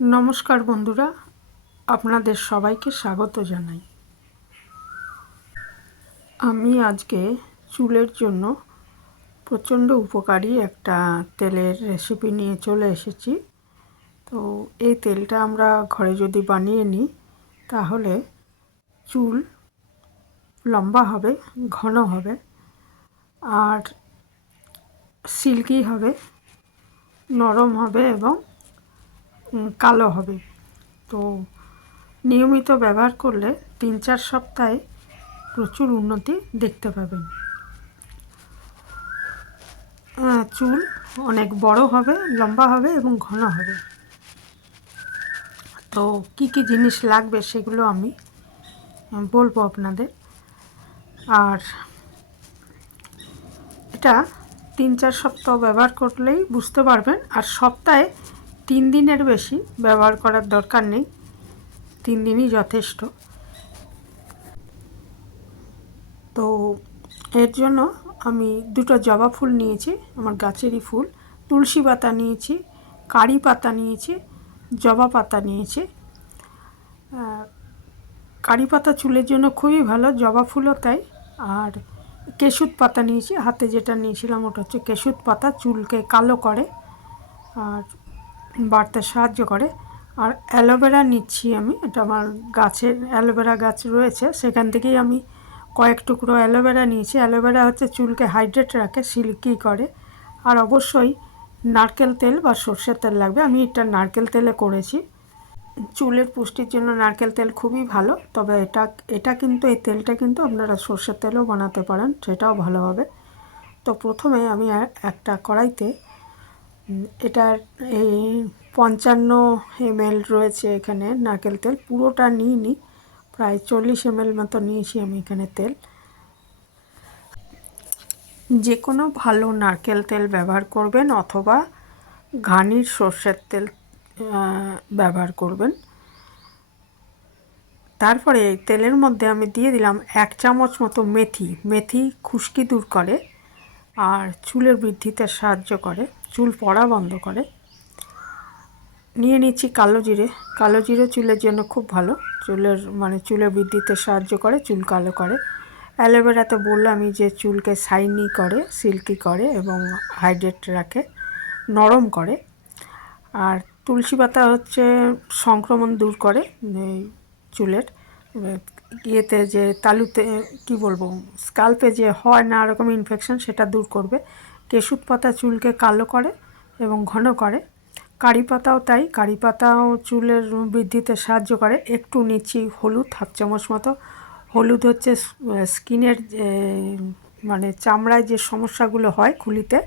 নমস্কার বন্ধুরা, আপনাদের সবাইকে স্বাগত জানাই। আমি আজকে চুলের জন্য প্রচণ্ড উপকারী একটা তেলের রেসিপি নিয়ে চলে এসেছি। তো এই তেলটা আমরা ঘরে যদি বানিয়ে নিই তাহলে চুল লম্বা হবে, ঘন হবে আর সিল্কি হবে, নরম হবে এবং কালো হবে। তো নিয়মিত ব্যবহার করলে 3-4 সপ্তাহে প্রচুর উন্নতি দেখতে পাবেন। চুল অনেক বড় হবে, লম্বা হবে এবং ঘন হবে। তো কি কি জিনিস লাগবে সেগুলো আমি বলবো আপনাদের। আর এটা 3-4 সপ্তাহ ব্যবহার করলেই বুঝতে পারবেন। আর সপ্তাহে 3 দিনের বেশি ব্যবহার করার দরকার নেই, 3 দিনই যথেষ্ট। তো এর জন্য আমি 2টো জবা ফুল নিয়েছি, আমার গাছেরই ফুল, তুলসী পাতা নিয়েছি, কারি পাতা নিয়েছি, জবা পাতা নিয়েছি। কারি পাতা চুলের জন্য খুবই ভালো, জবা ফুলও তাই। আর কেশুত পাতা নিয়েছি, হাতে যেটা নিয়েছিলাম ওটা হচ্ছে কেশুত পাতা, চুলকে কালো করে আর বাড়তে সাহায্য করে। আর অ্যালোভেরা নিচ্ছি আমি, এটা আমার গাছের অ্যালোভেরা গাছ রয়েছে, সেখান থেকেই আমি কয়েক টুকরো অ্যালোভেরা নিয়েছি। অ্যালোভেরা হচ্ছে চুলকে হাইড্রেট রাখে, সিল্কি করে। আর অবশ্যই নারকেল তেল বা সর্ষের তেল লাগবে, আমি এটা নারকেল তেলে করেছি। চুলের পুষ্টির জন্য নারকেল তেল খুবই ভালো, তবে এটা কিন্তু এই তেলটা কিন্তু আপনারা সর্ষের তেলও বানাতে পারেন, সেটাও ভালো হবে। তো প্রথমে আমি একটা কড়াইতে এটার এই 55 ml রয়েছে এখানে নারকেল তেল, পুরোটা নিইনি, প্রায় 40 ml মতো নিয়েছি আমি এখানে তেল। যে কোনো ভালো নারকেল তেল ব্যবহার করবেন অথবা ঘানির সর্ষের তেল ব্যবহার করবেন। তারপরে এই তেলের মধ্যে আমি দিয়ে দিলাম 1 চামচ মতো মেথি খুশকি দূর করে আর চুলের বৃদ্ধিতে সাহায্য করে, চুল পড়া বন্ধ করে। নিয়ে নিচ্ছি কালো জিরে চুলের জন্য খুব ভালো, চুলের বৃদ্ধিতে সাহায্য করে, চুল কালো করে। অ্যালোভেরা তো বললামই যে চুলকে শাইনি করে, সিল্কি করে এবং হাইড্রেট রাখে, নরম করে। আর তুলসী পাতা হচ্ছে সংক্রমণ দূর করে, চুলের ইয়েতে যে তালুতে কি বলবো, স্কাল্পে যে হয় না রকম ইনফেকশন, সেটা দূর করবে। কেশুত পাতা চুলকে কালো করে এবং ঘন করে। কারি পাতাও তাই, কারি পাতাও চুলের বৃদ্ধিতে সাহায্য করে। একটু নিচ্ছি হলুদ, 1/2 চামচ মতো। হলুদ হচ্ছে স্কিনের মানে চামড়ায় যে সমস্যাগুলো হয় খুলিতে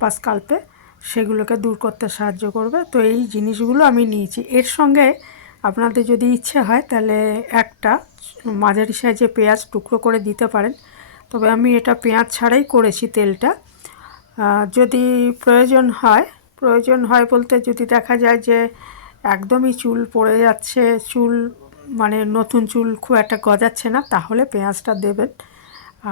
বা স্কাল্পে, সেগুলোকে দূর করতে সাহায্য করবে। তো এই জিনিসগুলো আমি নিয়েছি। এর সঙ্গে আপনাদের যদি ইচ্ছে হয় তাহলে একটা মাঝারি সাইজে পেঁয়াজ টুকরো করে দিতে পারেন, তবে আমি এটা পেঁয়াজ ছাড়াই করেছি তেলটা। যদি প্রয়োজন হয় বলতে যদি দেখা যায় যে একদমই চুল পড়ে যাচ্ছে, চুল মানে নতুন চুল খুব একটা গজাচ্ছে না, তাহলে পেঁয়াজটা দেবেন।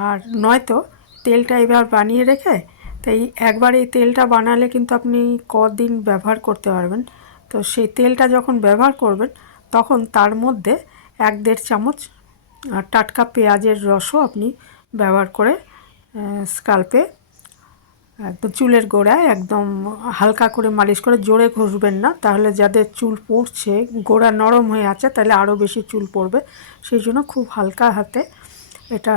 আর নয়তো তেলটা এবার বানিয়ে রেখে, তাই একবার এই তেলটা বানালে কিন্তু আপনি কদিন ব্যবহার করতে পারবেন। তো সেই তেলটা যখন ব্যবহার করবেন তখন তার মধ্যে 1-1.5 চামচ টাটকা পেঁয়াজের রসও আপনি ব্যবহার করে স্কাল্পে একদম চুলের গোড়ায় একদম হালকা করে মালিশ করে, জোরে ঘষবেন না, তাহলে যাদের চুল পড়ছে, গোড়া নরম হয়ে আছে, তাহলে আরও বেশি চুল পড়বে। সেই জন্য খুব হালকা হাতে এটা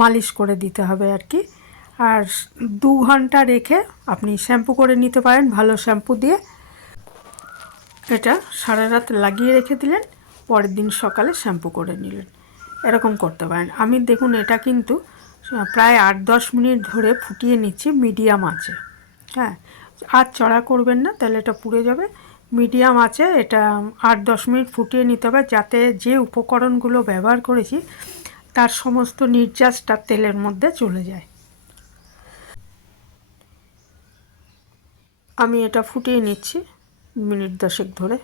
মালিশ করে দিতে হবে আর কি। আর 2 ঘন্টা রেখে আপনি শ্যাম্পু করে নিতে পারেন, ভালো শ্যাম্পু দিয়ে। এটা সারা রাত লাগিয়ে রেখে দিলেন, পরের দিন সকালে শ্যাম্পু করে নিলেন, এরকম করতে পারেন। আমি দেখুন এটা কিন্তু প্রায় 8-10 মিনিট ধরে ফুটিয়ে নিচ্ছি মিডিয়াম আঁচে। হ্যাঁ, আর চড়া করবেন না, তাহলে এটা পুড়ে যাবে। মিডিয়াম আঁচে এটা 8-10 মিনিট ফুটিয়ে নিতে হবে, যাতে যে উপকরণগুলো ব্যবহার করেছি তার সমস্ত নির্যাসটা তেলের মধ্যে চলে যায়। আমি এটা ফুটিয়ে নিচ্ছি মিনিট 10 ধরে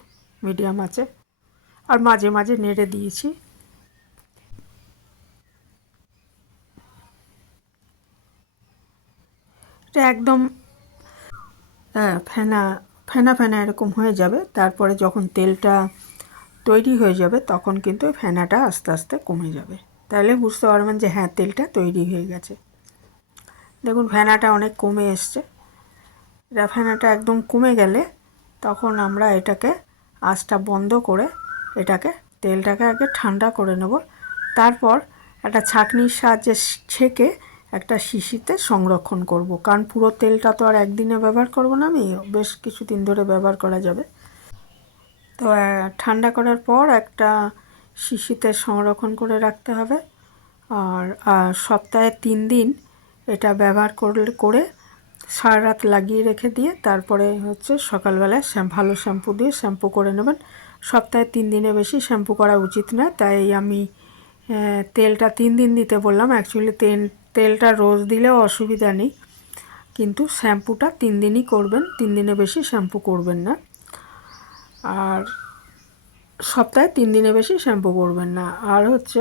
মিডিয়াম আঁচে, আর মাঝে মাঝে নেড়ে দিয়েছি। এটা একদম ফেনা ফেনা ফেনা এরকম হয়ে যাবে। তারপরে যখন তেলটা তৈরি হয়ে যাবে তখন কিন্তু ফেনাটা আস্তে আস্তে কমে যাবে। তাহলে বুঝতে পারবেন যে হ্যাঁ, তেলটা তৈরি হয়ে গেছে। দেখুন ফেনাটা অনেক কমে এসছে। ফেনাটা একদম কমে গেলে তখন আমরা এটাকে আঁচটা বন্ধ করে এটাকে তেলটাকে আগে ঠান্ডা করে নেব। তারপর একটা ছাঁকনির সাহায্যে ছেঁকে একটা শিশিতে সংরক্ষণ করব, কারণ পুরো তেলটা তো আর একদিনে ব্যবহার করব না, আমি বেশ কিছুদিন ধরে ব্যবহার করা যাবে। তো ঠান্ডা করার পর একটা শিশিতে সংরক্ষণ করে রাখতে হবে। আর সপ্তাহে 3 দিন এটা ব্যবহার করে সারা রাত লাগিয়ে রেখে দিয়ে তারপরে হচ্ছে সকালবেলায় ভালো শ্যাম্পু দিয়ে শ্যাম্পু করে নেবেন। সপ্তাহে 3 দিনের বেশি শ্যাম্পু করা উচিত না, তাই আমি তেলটা 3 দিন দিতে বললাম। অ্যাকচুয়ালি তেলটা রোজ দিলেও অসুবিধা নেই, কিন্তু শ্যাম্পুটা 3 দিনই করবেন, 3 দিনের বেশি শ্যাম্পু করবেন না। আর সপ্তাহে 3 দিনের বেশি শ্যাম্পু করবেন না। আর হচ্ছে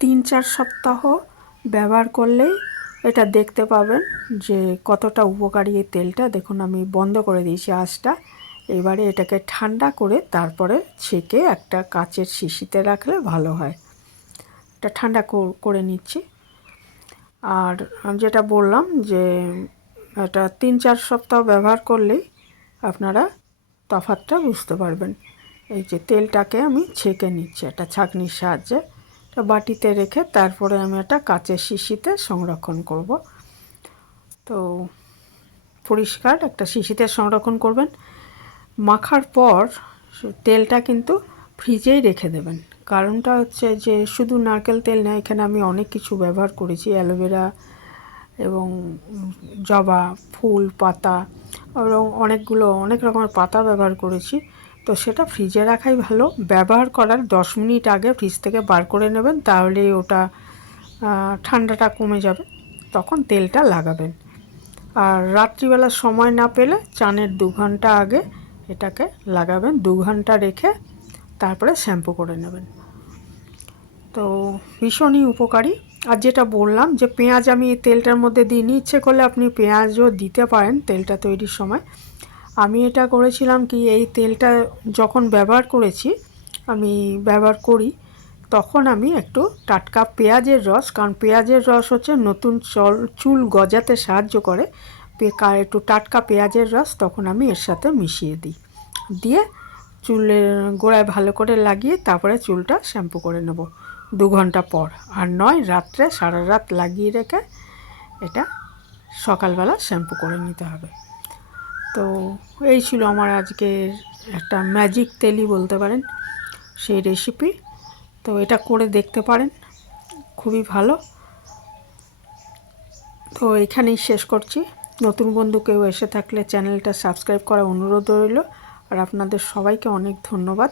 3-4 সপ্তাহ ব্যবহার করলেই এটা দেখতে পাবেন যে কতটা উপকারী এই তেলটা। দেখুন আমি বন্ধ করে দিয়েছি আঁচটা। এবারে এটাকে ঠান্ডা করে তারপরে ছেঁকে একটা কাচের শিশিতে রাখলে ভালো হয়। এটা ঠান্ডা করে নিচ্ছি। আর যেটা বললাম যে এটা 3-4 সপ্তাহ ব্যবহার করলেই আপনারা তফাৎটা বুঝতে পারবেন। এই যে তেলটাকে আমি ছেঁকে নিচ্ছি একটা ছাঁকনির সাহায্যে, বাটিতে রেখে তারপরে আমি একটা কাচের শিশিতে সংরক্ষণ করব। তো পরিষ্কার একটা শিশিতে সংরক্ষণ করবেন। মাখার পর তেলটা কিন্তু ফ্রিজেই রেখে দেবেন। কারণটা হচ্ছে যে শুধু নারকেল তেল না, এখানে আমি অনেক কিছু ব্যবহার করেছি, অ্যালোভেরা এবং জবা ফুল পাতা এবং অনেক রকমের পাতা ব্যবহার করেছি। তো সেটা ফ্রিজে রাখাই ভালো। ব্যবহার করার 10 মিনিট আগে ফ্রিজ থেকে বার করে নেবেন, তাহলে ওটা ঠান্ডাটা কমে যাবে, তখন তেলটা লাগাবেন। আর রাত্রিবেলা সময় না পেলে চানের 2 ঘন্টা আগে এটাকে লাগাবেন, 2 ঘন্টা রেখে তারপরে শ্যাম্পু করে নেবেন। তো ভীষণই উপকারী। আর যেটা বললাম যে পেঁয়াজ আমি এই তেলটার মধ্যে দিইনি, ইচ্ছে করলে আপনি পেঁয়াজও দিতে পারেন তেলটা তৈরির সময়। আমি এটা করেছিলাম কি, এই তেলটা যখন ব্যবহার করি তখন আমি একটু টাটকা পেঁয়াজের রস, কারণ পেঁয়াজের রস হচ্ছে নতুন চুল গজাতে সাহায্য করে, একটু টাটকা পেঁয়াজের রস তখন আমি এর সাথে মিশিয়ে দিই, দিয়ে চুলের গোড়ায় ভালো করে লাগিয়ে তারপরে চুলটা শ্যাম্পু করে নেব 2 ঘন্টা পর। আর নয় রাত্রে সারা রাত লাগিয়ে রেখে এটা সকালবেলা শ্যাম্পু করে নিতে হবে। তো এই ছিল আমার আজকের একটা ম্যাজিক তেলই বলতে পারেন সেই রেসিপি। তো এটা করে দেখতে পারেন, খুবই ভালো। তো এখানেই শেষ করছি। নতুন বন্ধু কেউ এসে থাকলে চ্যানেলটা সাবস্ক্রাইব করার অনুরোধ রইল। আর আপনাদের সবাইকে অনেক ধন্যবাদ।